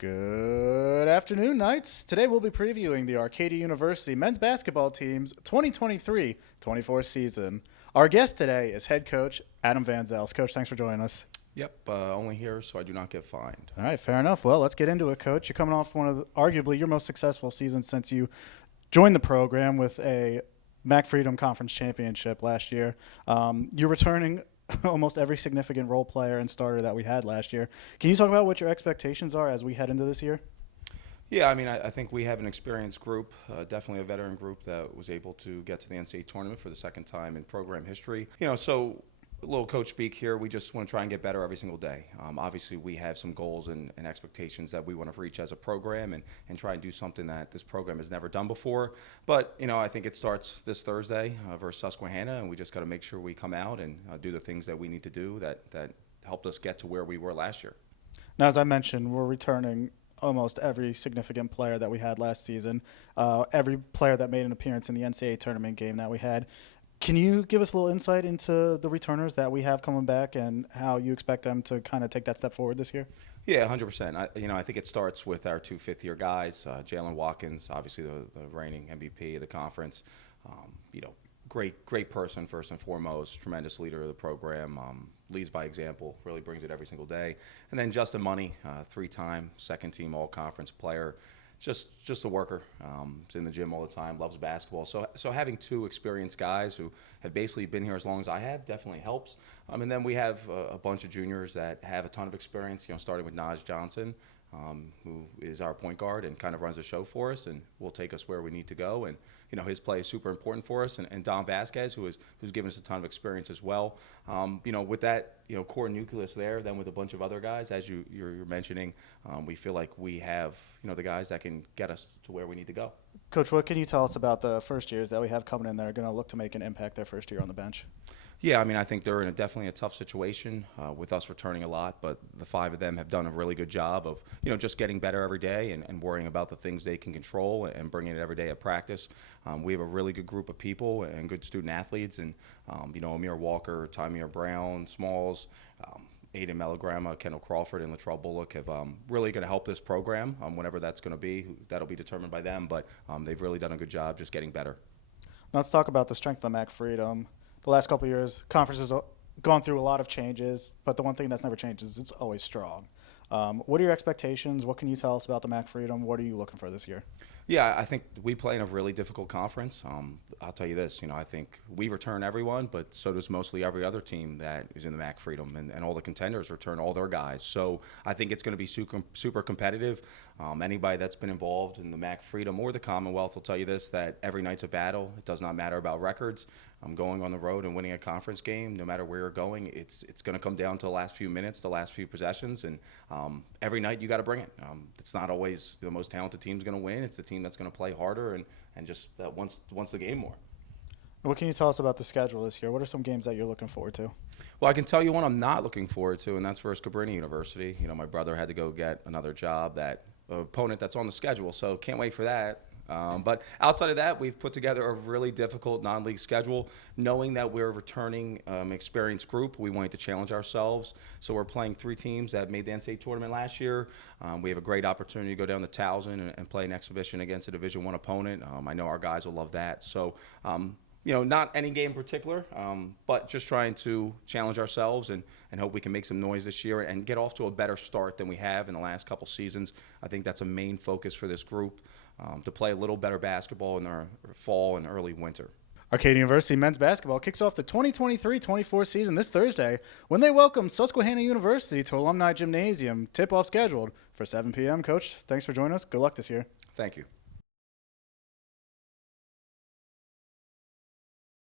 Good afternoon, Knights. Today we'll be previewing the Arcadia University men's basketball team's 2023-24 season. Our guest today is head coach Adam Van Zels. Coach, thanks for joining us. Yep, only here so I do not get fined. All right, fair enough. Well, let's get into it, Coach. You're coming off arguably your most successful season since you joined the program with a MAC Freedom Conference championship last year. You're returning almost every significant role player and starter that we had last year. Can you talk about what your expectations are as we head into this year? Yeah, I mean, I think we have an experienced group, definitely a veteran group that was able to get to the NCAA tournament for the second time in program history. So a little coach speak here. We just want to try and get better every single day. Obviously, we have some goals and expectations that we want to reach as a program and try and do something that this program has never done before. But, I think it starts this Thursday versus Susquehanna, and we just got to make sure we come out and do the things that we need to do that helped us get to where we were last year. Now, as I mentioned, we're returning almost every significant player that we had last season, every player that made an appearance in the NCAA tournament game that we had. Can you give us a little insight into the returners that we have coming back and how you expect them to kind of take that step forward this year? Yeah, 100%. I think it starts with our two fifth-year guys, Jalen Watkins, obviously the reigning MVP of the conference. Great person first and foremost, tremendous leader of the program, leads by example, really brings it every single day. And then Justin Money, three-time second-team all-conference player. Just a worker. Is in the gym all the time, loves basketball. So having two experienced guys who have basically been here as long as I have definitely helps. And then we have a bunch of juniors that have a ton of experience, starting with Naj Johnson, who is our point guard and kind of runs the show for us and will take us where we need to go. And, his play is super important for us. And Don Vasquez, who's given us a ton of experience as well. With that, core nucleus there, then with a bunch of other guys, as you're mentioning, we feel like we have, the guys that can get us to where we need to go. Coach, what can you tell us about the first years that we have coming in that are going to look to make an impact their first year on the bench? Yeah, I think they're in definitely a tough situation with us returning a lot, but the five of them have done a really good job of, just getting better every day and worrying about the things they can control and bringing it every day at practice. We have a really good group of people and good student athletes, and, Amir Walker, Tymir Brown, Smalls, Aiden Melograma, Kendall Crawford, and Latrell Bullock have really going to help this program, whenever that's going to be. That'll be determined by them, but they've really done a good job just getting better. Now let's talk about the strength of the MAC Freedom. The last couple of years, conference has gone through a lot of changes, but the one thing that's never changed is it's always strong. What are your expectations? What can you tell us about the MAC Freedom? What are you looking for this year? Yeah, I think we play in a really difficult conference. I'll tell you this, I think we return everyone, but so does mostly every other team that is in the MAC Freedom, and all the contenders return all their guys. So I think it's going to be super competitive. Anybody that's been involved in the MAC Freedom or the Commonwealth will tell you this, that every night's a battle. It does not matter about records. Going on the road and winning a conference game, no matter where you're going, it's going to come down to the last few minutes, the last few possessions, and every night you got to bring it. It's not always the most talented team's going to win. It's the team that's going to play harder and just wants the game more. What can you tell us about the schedule this year? What are some games that you're looking forward to? Well, I can tell you one I'm not looking forward to, and that's versus Cabrini University. My brother had to go get another job, that opponent that's on the schedule, so can't wait for that. But outside of that, we've put together a really difficult non-league schedule. Knowing that we're returning an experienced group, we wanted to challenge ourselves. So we're playing three teams that made the NCAA tournament last year. We have a great opportunity to go down to Towson and play an exhibition against a Division I opponent. I know our guys will love that. So, not any game in particular, but just trying to challenge ourselves and hope we can make some noise this year and get off to a better start than we have in the last couple seasons. I think that's a main focus for this group, to play a little better basketball in our fall and early winter. Arcadia University men's basketball kicks off the 2023-24 season this Thursday when they welcome Susquehanna University to Alumni Gymnasium. Tip-off scheduled for 7 p.m. Coach, thanks for joining us. Good luck this year. Thank you.